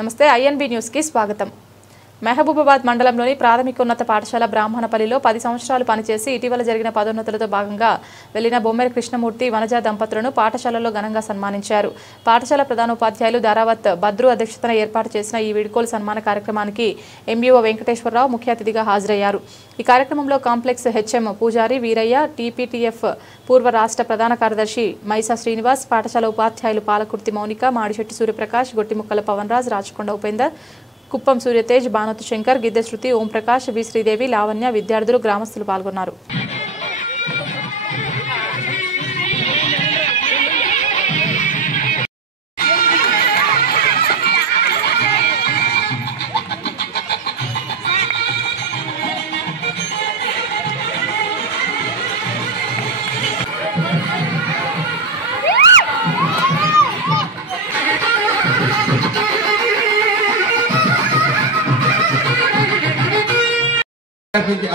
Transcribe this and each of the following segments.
నమస్తే INB news కి స్వాగతం. మహబూబాబాద్ మండలంలోని ప్రాథమికోన్నత పాఠశాల బ్రాహ్మణపల్లిలో 10 సంవత్సరాలు పనిచేసి ఇటీవల జరిగిన పదోన్నతులతో భాగంగా వెళ్లిన బొమ్మెర కృష్ణమూర్తి వనజ దంపతులను పాఠశాలలో ఘనంగా సన్మానించారు. పాఠశాల ప్రధానోపాధ్యాయులు దారావత్ భద్రు అధ్యక్షతన ఏర్పాటు చేసిన ఈ వీడ్కోలు సన్మాన కార్యక్రమానికి ఎంబీఓ వెంకటేశ్వరరావు ముఖ్య అతిథిగా హాజరయ్యారు. ఈ కార్యక్రమంలో కాంప్లెక్స్ హెచ్ఎం పూజారి వీరయ్య, టీపీటీఎఫ్ పూర్వ రాష్ట్ర ప్రధాన కార్యదర్శి మైసా శ్రీనివాస్, పాఠశాల ఉపాధ్యాయులు పాలకుర్తి మౌనిక, మాడిశెట్టి సూర్యప్రకాష్, గొట్టిముక్కల పవన్ రాజ్, రాచకొండ ఉపేందర్, కుప్పం సూర్యతేజ్, బానోతు శంకర్, గిద్దె శృతి, ఓంప్రకాష్, వి శ్రీదేవి, లావణ్య, విద్యార్థులు, గ్రామస్తులు పాల్గొన్నారు.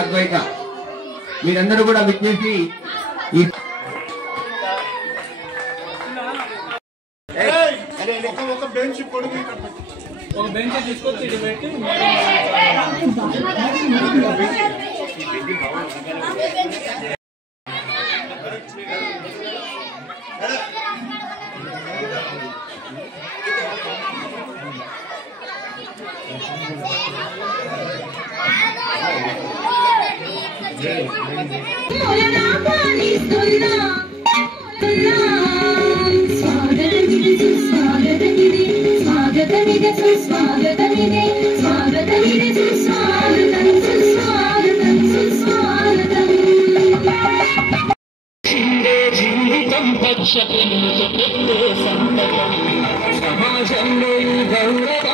అద్వైత మీరందరూ కూడా విచ్చేసి ఒక బెంచ్ పొడుగు ఒక బెంచ్ తీసుకొచ్చి ఇది పెట్టి సమాజంలో గౌరవం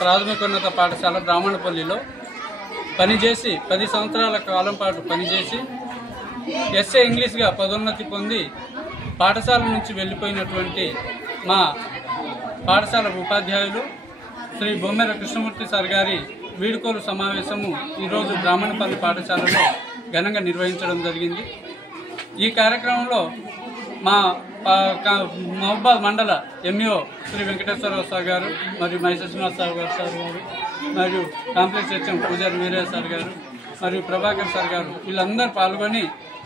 ప్రాథమికోన్నత పాఠశాల బ్రాహ్మణపల్లిలో పనిచేసి 10 సంవత్సరాల కాలం పాటు పనిచేసి ఎస్ఏ ఇంగ్లీష్గా పదోన్నతి పొంది పాఠశాల నుంచి వెళ్ళిపోయినటువంటి మా పాఠశాల ఉపాధ్యాయులు శ్రీ బొమ్మెర కృష్ణమూర్తి సార్ గారి వీడ్కోలు సమావేశము ఈరోజు బ్రాహ్మణపల్లి పాఠశాలలో ఘనంగా నిర్వహించడం జరిగింది. ఈ కార్యక్రమంలో మా మహబూబాబాద్ మండల ఎంఈఓ శ్రీ వెంకటేశ్వరరావు సార్ గారు మరియు మైసా శ్రీనివాస్ సార్ గారు మరియు కాంప్లెక్స్ హెచ్ఎం పూజారి వీరయ్య సార్ గారు మరియు ప్రభాకర్ సార్ గారు వీళ్ళందరూ పాల్గొని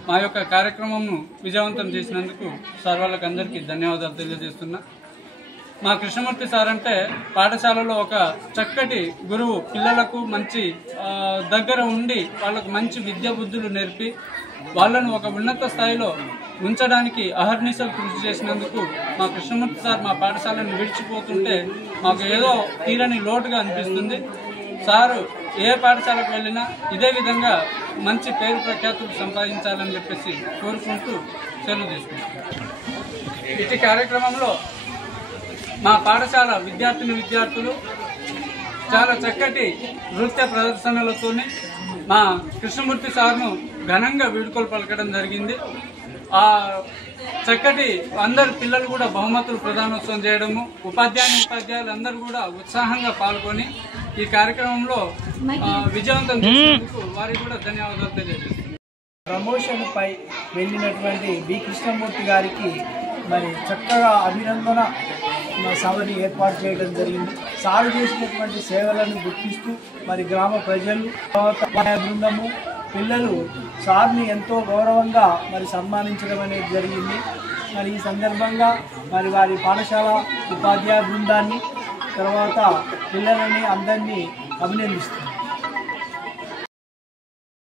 మా యొక్క కార్యక్రమంను విజయవంతం చేసినందుకు సార్ వాళ్ళకి అందరికీ ధన్యవాదాలు తెలియజేస్తున్నా. మా కృష్ణమూర్తి సార్ అంటే పాఠశాలలో ఒక చక్కటి గురువు, పిల్లలకు మంచి దగ్గర ఉండి వాళ్ళకు మంచి విద్యా బుద్ధులు నేర్పి వాళ్ళను ఒక ఉన్నత స్థాయిలో ఉంచడానికి అహర్నిశలు కృషి చేసినందుకు మా కృష్ణమూర్తి సార్ మా పాఠశాలను విడిచిపోతుంటే మాకు ఏదో తీరని లోటుగా అనిపిస్తుంది. సారు ఏ పాఠశాలకు వెళ్ళినా ఇదే విధంగా మంచి పేరు ప్రఖ్యాతులు సంపాదించాలని చెప్పేసి కోరుకుంటూ సెలవు తీసుకుంటున్నాం. ఇటు కార్యక్రమంలో మా పాఠశాల విద్యార్థులు చాలా చక్కటి నృత్య ప్రదర్శనలతోని మా కృష్ణమూర్తి సార్ను ఘనంగా వీడ్కోలు పలకడం జరిగింది. చక్కటి అందరు పిల్లలు కూడా బహుమతులు ప్రదానోత్సవం చేయడము, ఉపాధ్యాయులు అందరూ కూడా ఉత్సాహంగా పాల్గొని ఈ కార్యక్రమంలో విజయవంతం చేసినందుకు వారికి కూడా ధన్యవాదాలు తెలియజేస్తున్నాను. ప్రమోషన్ పై వెళ్ళినటువంటి బి కృష్ణమూర్తి గారికి మరి చక్కగా అభినందన సభని ఏర్పాటు చేయడం జరిగింది. సాగు చేసినటువంటి సేవలను గుర్తిస్తూ మరి గ్రామ ప్రజలు, బృందము, పిల్లలు సార్ని ఎంతో గౌరవంగా మరి సన్మానించడం అనేది జరిగింది. మరి ఈ సందర్భంగా మరి వారి పాఠశాల ఉపాధ్యాయ బృందాన్ని, తర్వాత పిల్లలని అందరినీ అభినందిస్తున్నారు.